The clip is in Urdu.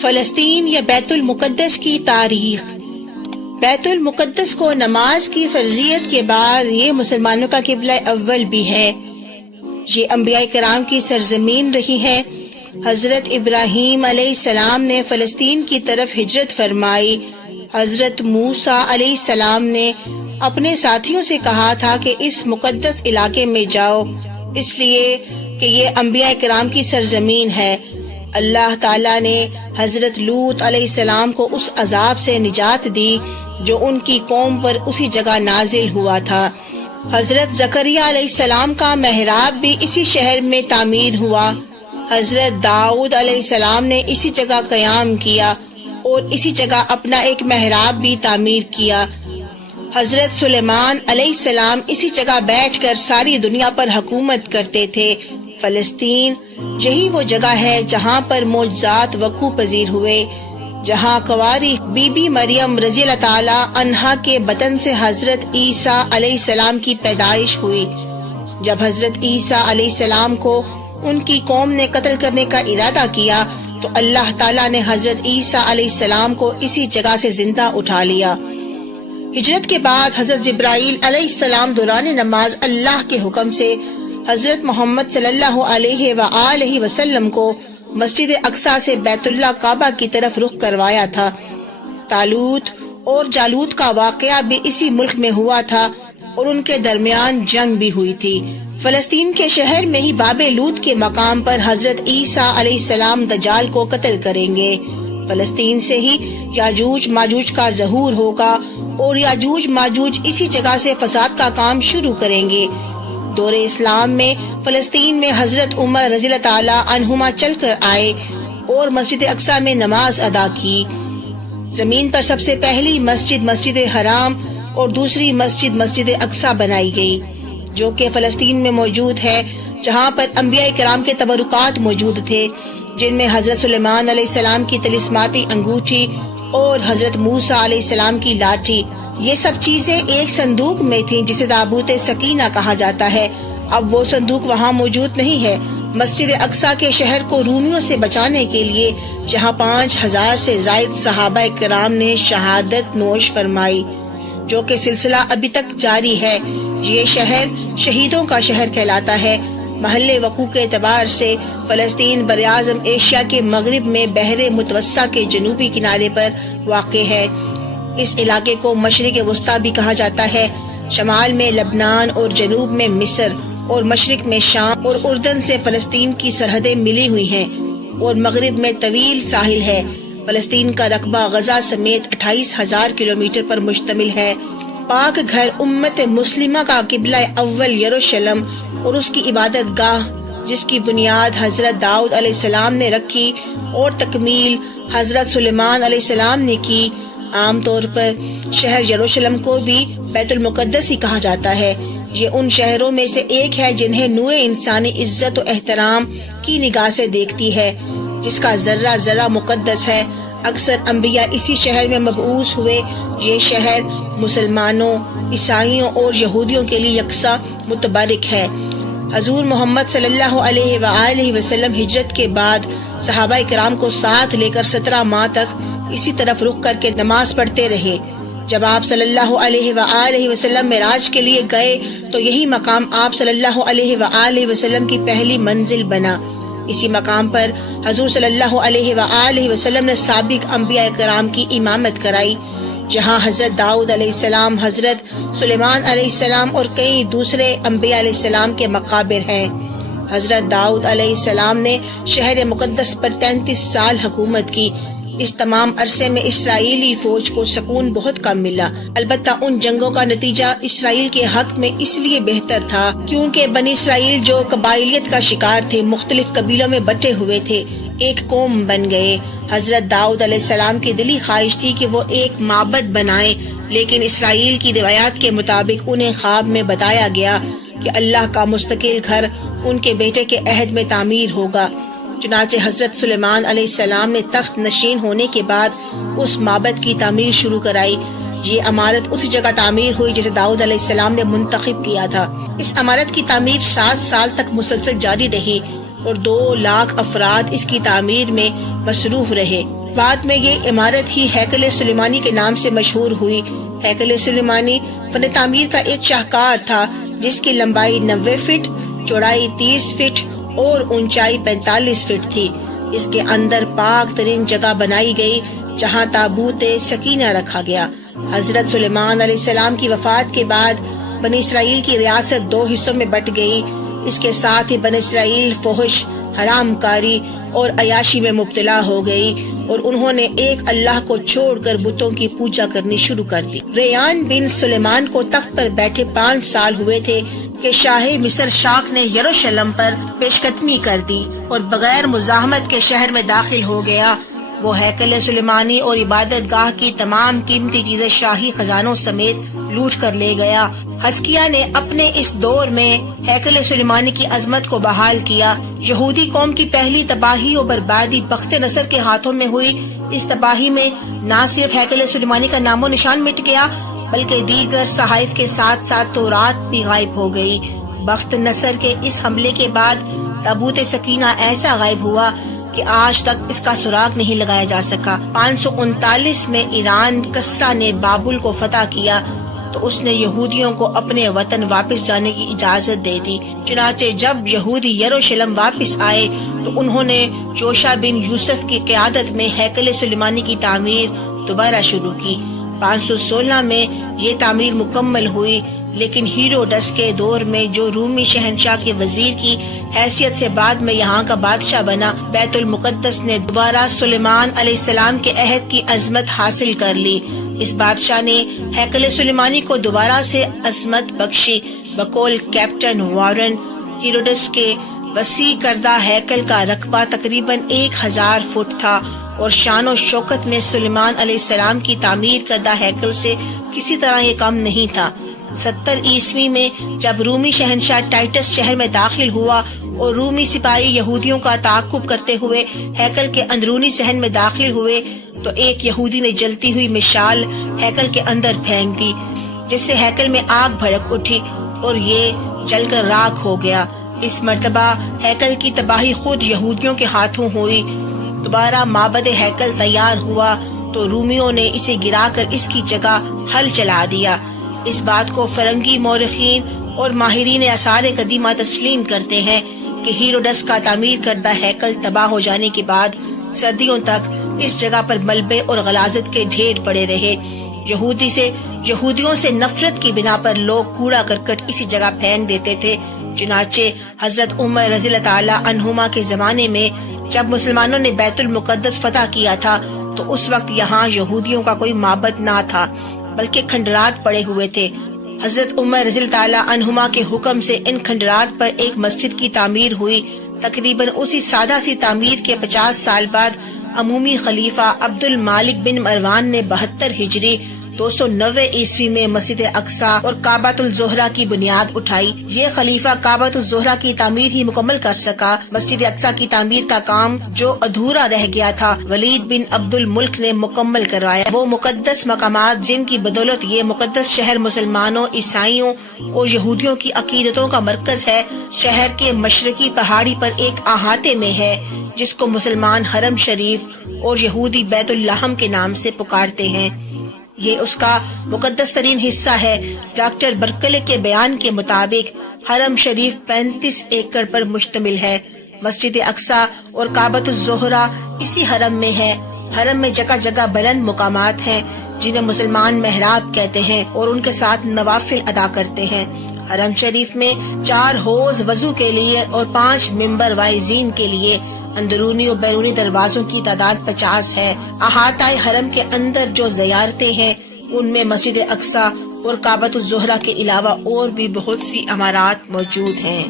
فلسطین یا بیت المقدس کی تاریخ۔ بیت المقدس کو نماز کی فرضیت کے بعد یہ مسلمانوں کا قبلہ اول بھی ہے۔ یہ انبیاء کرام کی سرزمین رہی ہے۔ حضرت ابراہیم علیہ السلام نے فلسطین کی طرف ہجرت فرمائی۔ حضرت موسیٰ علیہ السلام نے اپنے ساتھیوں سے کہا تھا کہ اس مقدس علاقے میں جاؤ، اس لیے کہ یہ انبیاء کرام کی سرزمین ہے۔ اللہ تعالیٰ نے حضرت لوط علیہ السلام کو اس عذاب سے نجات دی جو ان کی قوم پر اسی جگہ نازل ہوا تھا۔ حضرت زکریا علیہ السلام کا محراب بھی اسی شہر میں تعمیر ہوا۔ حضرت داؤد علیہ السلام نے اسی جگہ قیام کیا اور اسی جگہ اپنا ایک محراب بھی تعمیر کیا۔ حضرت سلیمان علیہ السلام اسی جگہ بیٹھ کر ساری دنیا پر حکومت کرتے تھے۔ فلسطین یہی وہ جگہ ہے جہاں پر معجزات وقوع پذیر ہوئے، جہاں کنواری بی بی مریم رضی اللہ تعالی عنہا کے بطن سے حضرت عیسیٰ علیہ السلام کی پیدائش ہوئی۔ جب حضرت عیسیٰ علیہ السلام کو ان کی قوم نے قتل کرنے کا ارادہ کیا تو اللہ تعالیٰ نے حضرت عیسیٰ علیہ السلام کو اسی جگہ سے زندہ اٹھا لیا۔ ہجرت کے بعد حضرت جبرائیل علیہ السلام دوران نماز اللہ کے حکم سے حضرت محمد صلی اللہ علیہ وآلہ وسلم کو مسجد اقصیٰ سے بیت اللہ کعبہ کی طرف رخ کروایا تھا۔ طالوت اور جالوت کا واقعہ بھی اسی ملک میں ہوا تھا اور ان کے درمیان جنگ بھی ہوئی تھی۔ فلسطین کے شہر میں ہی باب لوط کے مقام پر حضرت عیسیٰ علیہ السلام دجال کو قتل کریں گے۔ فلسطین سے ہی یاجوج ماجوج کا ظہور ہوگا اور یاجوج ماجوج اسی جگہ سے فساد کا کام شروع کریں گے۔ دور اسلام میں فلسطین میں حضرت عمر رضی اللہ تعالی عنہما چل کر آئے اور مسجد اقصیٰ میں نماز ادا کی۔ زمین پر سب سے پہلی مسجد مسجد حرام اور دوسری مسجد مسجد اقصیٰ بنائی گئی جو کہ فلسطین میں موجود ہے، جہاں پر انبیاء کرام کے تبرکات موجود تھے، جن میں حضرت سلیمان علیہ السلام کی طلسماتی انگوٹھی اور حضرت موسیٰ علیہ السلام کی لاٹھی۔ یہ سب چیزیں ایک صندوق میں تھیں جسے تابوت سکینہ کہا جاتا ہے۔ اب وہ صندوق وہاں موجود نہیں ہے۔ مسجد اقصیٰ کے شہر کو رومیوں سے بچانے کے لیے جہاں 5000 سے زائد صحابہ کرام نے شہادت نوش فرمائی، جو کہ سلسلہ ابھی تک جاری ہے۔ یہ شہر شہیدوں کا شہر کہلاتا ہے۔ محل وقوع کے اعتبار سے فلسطین براعظم ایشیا کے مغرب میں بحر متوسطہ کے جنوبی کنارے پر واقع ہے۔ اس علاقے کو مشرق وسطیٰ بھی کہا جاتا ہے۔ شمال میں لبنان اور جنوب میں مصر اور مشرق میں شام اور اردن سے فلسطین کی سرحدیں ملی ہوئی ہیں اور مغرب میں طویل ساحل ہے۔ فلسطین کا رقبہ غزہ سمیت 28,000 کلومیٹر پر مشتمل ہے۔ پاک گھر امت مسلمہ کا قبلہ اول یروشلم اور اس کی عبادت گاہ جس کی بنیاد حضرت داؤد علیہ السلام نے رکھی اور تکمیل حضرت سلیمان علیہ السلام نے کی۔ عام طور پر شہر یروشلم کو بھی بیت المقدس ہی کہا جاتا ہے۔ یہ ان شہروں میں سے ایک ہے جنہیں نوع انسانی عزت و احترام کی نگاہ سے دیکھتی ہے، جس کا ذرہ ذرہ مقدس ہے۔ اکثر انبیاء اسی شہر میں مبعوث ہوئے۔ یہ شہر مسلمانوں، عیسائیوں اور یہودیوں کے لیے یکساں متبرک ہے۔ حضور محمد صلی اللہ علیہ وآلہ وسلم ہجرت کے بعد صحابہ کرام کو ساتھ لے کر 17 ماہ تک اسی طرف رخ کر کے نماز پڑھتے رہے۔ جب آپ صلی اللہ علیہ وآلہ وسلم معراج کے لیے گئے تو یہی مقام آپ صلی اللہ علیہ وآلہ وسلم کی پہلی منزل بنا۔ اسی مقام پر حضور صلی اللہ علیہ وآلہ وسلم نے سابق انبیاء کرام کی امامت کرائی، جہاں حضرت داؤد علیہ السلام، حضرت سلیمان علیہ السلام اور کئی دوسرے انبیاء علیہ السلام کے مقابر ہیں۔ حضرت داؤد علیہ السلام نے شہر مقدس پر 33 سال حکومت کی۔ اس تمام عرصے میں اسرائیلی فوج کو سکون بہت کم ملا، البتہ ان جنگوں کا نتیجہ اسرائیل کے حق میں اس لیے بہتر تھا کیونکہ بنی اسرائیل جو قبائلیت کا شکار تھے، مختلف قبیلوں میں بٹے ہوئے تھے، ایک قوم بن گئے۔ حضرت داؤد علیہ السلام کی دلی خواہش تھی کہ وہ ایک معبد بنائیں، لیکن اسرائیل کی روایات کے مطابق انہیں خواب میں بتایا گیا کہ اللہ کا مستقل گھر ان کے بیٹے کے عہد میں تعمیر ہوگا۔ چنانچہ حضرت سلیمان علیہ السلام نے تخت نشین ہونے کے بعد اس معبد کی تعمیر شروع کرائی۔ یہ عمارت اسی جگہ تعمیر ہوئی جسے داؤد علیہ السلام نے منتخب کیا تھا۔ اس عمارت کی تعمیر 7 سال تک مسلسل جاری رہی اور 2 لاکھ افراد اس کی تعمیر میں مصروف رہے۔ بعد میں یہ عمارت ہی ہیکل سلیمانی کے نام سے مشہور ہوئی۔ ہیکل سلیمانی فن تعمیر کا ایک شاہکار تھا جس کی لمبائی 90 فٹ، چوڑائی 30 فٹ اور اونچائی 45 فٹ تھی۔ اس کے اندر پاک ترین جگہ بنائی گئی جہاں تابوت سکینہ رکھا گیا۔ حضرت سلیمان علیہ السلام کی وفات کے بعد بنی اسرائیل کی ریاست 2 حصوں میں بٹ گئی۔ اس کے ساتھ ہی بنی اسرائیل فحش، حرام کاری اور عیاشی میں مبتلا ہو گئی اور انہوں نے ایک اللہ کو چھوڑ کر بتوں کی پوجا کرنی شروع کر دی۔ ریان بن سلیمان کو تخت پر بیٹھے 5 سال ہوئے تھے کہ شاہ مصر شاک نے یروشلم پر پیش قدمی کر دی اور بغیر مزاحمت کے شہر میں داخل ہو گیا۔ وہ ہیکل سلیمانی اور عبادت گاہ کی تمام قیمتی چیزیں شاہی خزانوں سمیت لوٹ کر لے گیا۔ حزقیہ نے اپنے اس دور میں ہیکل سلیمانی کی عظمت کو بحال کیا۔ یہودی قوم کی پہلی تباہی و بربادی بخت نصر کے ہاتھوں میں ہوئی۔ اس تباہی میں نہ صرف ہیکل سلیمانی کا نام و نشان مٹ گیا بلکہ دیگر صحائف کے ساتھ ساتھ تورات بھی غائب ہو گئی۔ بخت نصر کے اس حملے کے بعد تابوت سکینہ ایسا غائب ہوا کہ آج تک اس کا سراغ نہیں لگایا جا سکا۔ 539 میں ایران کسریٰ نے بابل کو فتح کیا تو اس نے یہودیوں کو اپنے وطن واپس جانے کی اجازت دے دی۔ چنانچہ جب یہودی یروشلم واپس آئے تو انہوں نے یوشع بن یوسف کی قیادت میں ہیکل سلیمانی کی تعمیر دوبارہ شروع کی۔ 516 میں یہ تعمیر مکمل ہوئی، لیکن ہیروڈس کے دور میں جو رومی شہنشاہ کے وزیر کی حیثیت سے بعد میں یہاں کا بادشاہ بنا، بیت المقدس نے دوبارہ سلیمان علیہ السلام کے عہد کی عظمت حاصل کر لی۔ اس بادشاہ نے ہیکل سلیمانی کو دوبارہ سے عظمت بخشی۔ بقول کیپٹن وارن، ہیروڈس کے وسیع کردہ ہیکل کا رقبہ تقریباً 1000 فٹ تھا اور شان و شوکت میں سلیمان علیہ السلام کی تعمیر کردہ ہیکل سے کسی طرح یہ کم نہیں تھا۔ 70 عیسوی میں جب رومی شہنشاہ ٹائٹس شہر میں داخل ہوا اور رومی سپاہی یہودیوں کا تعاقب کرتے ہوئے ہیکل کے اندرونی صحن میں داخل ہوئے تو ایک یہودی نے جلتی ہوئی مشال ہیکل کے اندر پھینک دی، جس سے ہیکل میں آگ بھڑک اٹھی اور یہ جل کر راکھ ہو گیا۔ اس مرتبہ ہیکل کی تباہی خود یہودیوں کے ہاتھوں ہوئی۔ دوبارہ معبد ہیکل تیار ہوا تو رومیوں نے اسے گرا کر اس کی جگہ ہل چلا دیا۔ اس بات کو فرنگی مورخین اور ماہرین آثار قدیمہ تسلیم کرتے ہیں کہ ہیروڈس کا تعمیر کردہ ہیکل تباہ ہو جانے کے بعد صدیوں تک اس جگہ پر ملبے اور غلاظت کے ڈھیر پڑے رہے۔ یہودیوں سے نفرت کی بنا پر لوگ کوڑا کرکٹ اسی جگہ پھینک دیتے تھے۔ چنانچہ حضرت عمر رضی اللہ تعالی عنہما کے زمانے میں جب مسلمانوں نے بیت المقدس فتح کیا تھا تو اس وقت یہاں یہودیوں کا کوئی معبد نہ تھا بلکہ کھنڈرات پڑے ہوئے تھے۔ حضرت عمر رضی اللہ تعالی عنہما کے حکم سے ان کھنڈرات پر ایک مسجد کی تعمیر ہوئی۔ تقریباً اسی سادہ سی تعمیر کے 50 سال بعد عمومی خلیفہ عبد المالک بن مروان نے 72 ہجری 290 عیسوی میں مسجد اقصیٰ اور کعبۃ الزہرا کی بنیاد اٹھائی۔ یہ خلیفہ کعبۃ الزہرا کی تعمیر ہی مکمل کر سکا۔ مسجد اقصیٰ کی تعمیر کا کام جو ادھورا رہ گیا تھا ولید بن عبد الملک نے مکمل کروایا۔ وہ مقدس مقامات جن کی بدولت یہ مقدس شہر مسلمانوں، عیسائیوں اور یہودیوں کی عقیدتوں کا مرکز ہے، شہر کے مشرقی پہاڑی پر ایک احاطے میں ہے جس کو مسلمان حرم شریف اور یہودی بیت اللحم کے نام سے پکارتے ہیں۔ یہ اس کا مقدس ترین حصہ ہے۔ ڈاکٹر برکلے کے بیان کے مطابق حرم شریف 35 ایکڑ پر مشتمل ہے۔ مسجد اقصیٰ اور کعبۃ الزہرا اسی حرم میں ہے۔ حرم میں جگہ جگہ بلند مقامات ہیں جنہیں مسلمان محراب کہتے ہیں اور ان کے ساتھ نوافل ادا کرتے ہیں۔ حرم شریف میں 4 حوض وضو کے لیے اور 5 منبر واعظین کے لیے۔ اندرونی اور بیرونی دروازوں کی تعداد 50 ہے۔ احاطہ حرم کے اندر جو زیارتیں ہیں ان میں مسجد اقصیٰ اور کعبۃ الزہرا کے علاوہ اور بھی بہت سی عمارات موجود ہیں۔